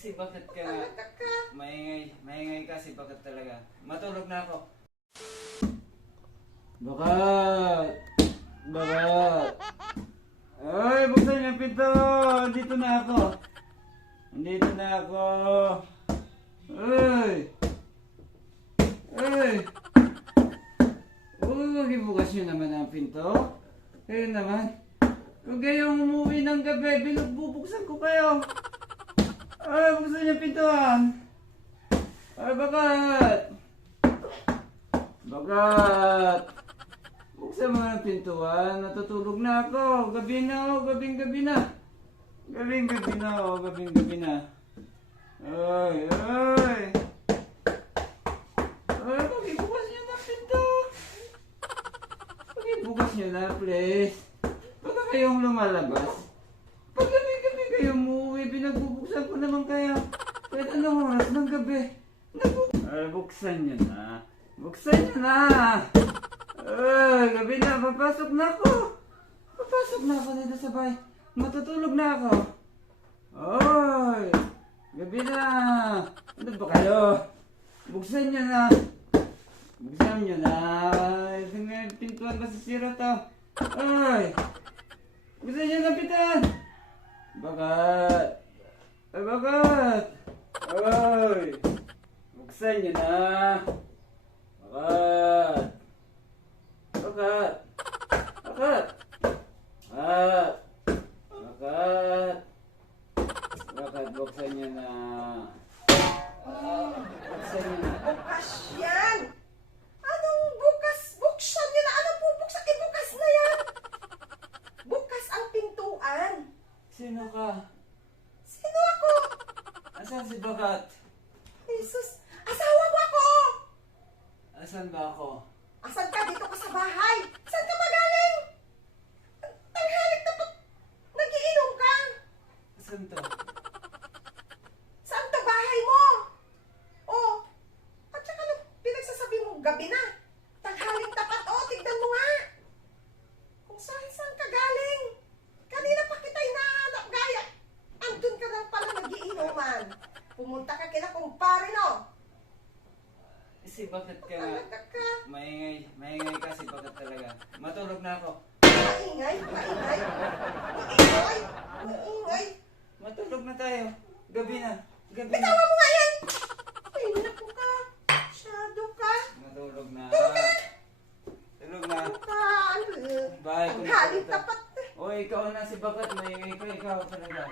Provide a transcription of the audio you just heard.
Kasi bakit ka nga? Maingay kasi bakit talaga? Matulog na ako. Bakat! Bakat! Ay, buksan yung pinto! Dito na ako! Dito na ako! Ay! Ay! Huwag ibukas nyo naman ang pinto. Kayo naman. Kung kayong umuwi ng gabi, bubuksan ko kayo. Ay, buksan yung pintuan. Ay, bakat! Bakat! Buksan mo ang pintuan. Natutulog na ako. Gabi na ako. Gabing-gabi na. Gabing-gabi na ako. Gabing-gabi na. Ay, ay! Ay, pakibukas nyo na pinto. Pakibukas nyo na, please. Baka kayong lumalabas. Pag gabi-gabi kayo umuwi, pinagbubuksan ko naman kayo. Kahit anong oras ng gabi. Ay, buksan nyo na. Buksan nyo na. Ay, gabi na. Papasok na ako. Papasok na ako dito sa bahay. Matutulog na ako. Ay, gabi na. Ano ba kayo? Buksan nyo na. Buksan nyo na. Ay, pintuan ba sa sira to? Ay, buksan nyo na pintuan. Bakat. Ay, bakat. Ay, buksan nyo na. Bakat. Bakat. Bakat. Bakat. Bakat. Bakat, buksan nyo na. Buksan nyo na. Bukas yan! Anong bukas? Buksan nyo na! Ano po buksan? Bukas na yan! Bukas ang pintuan! Sino ka? Sino ako? Asan si Bakat? Jesus! Asawa mo ako! Asan ba ako? Asan ka? Dito ka sa bahay! Saan ka magaling? Tanghalik na po! Nagiinom ka! Asan to? Saan to bahay mo? Oh! At saka ano, pinagsasabi mo gabi na! Tanghaling tapat! Oh, tignan mo nga! Kung saan ka galing! Kanina pa kita inahanap gaya! Andun ka lang pala nagiinuman! Pumunta ka kila kumpare, no? Si Bakat ka nga. Talaga ka! Maingay kasi bakit talaga? Matulog na ako. Maingay! Maingay! Maingay! Maingay! Matulog na tayo. Gabi na. Gabi na. Bitawa mo nga yan! Ay, naku ka! Shadow ka! Matulog na. Tulog ka! Tulog na. Ano ka? Ano? Bahay ko Ang na haling ito. tapat! O, ikaw na si Bakat. Maingay ko. Ikaw talaga.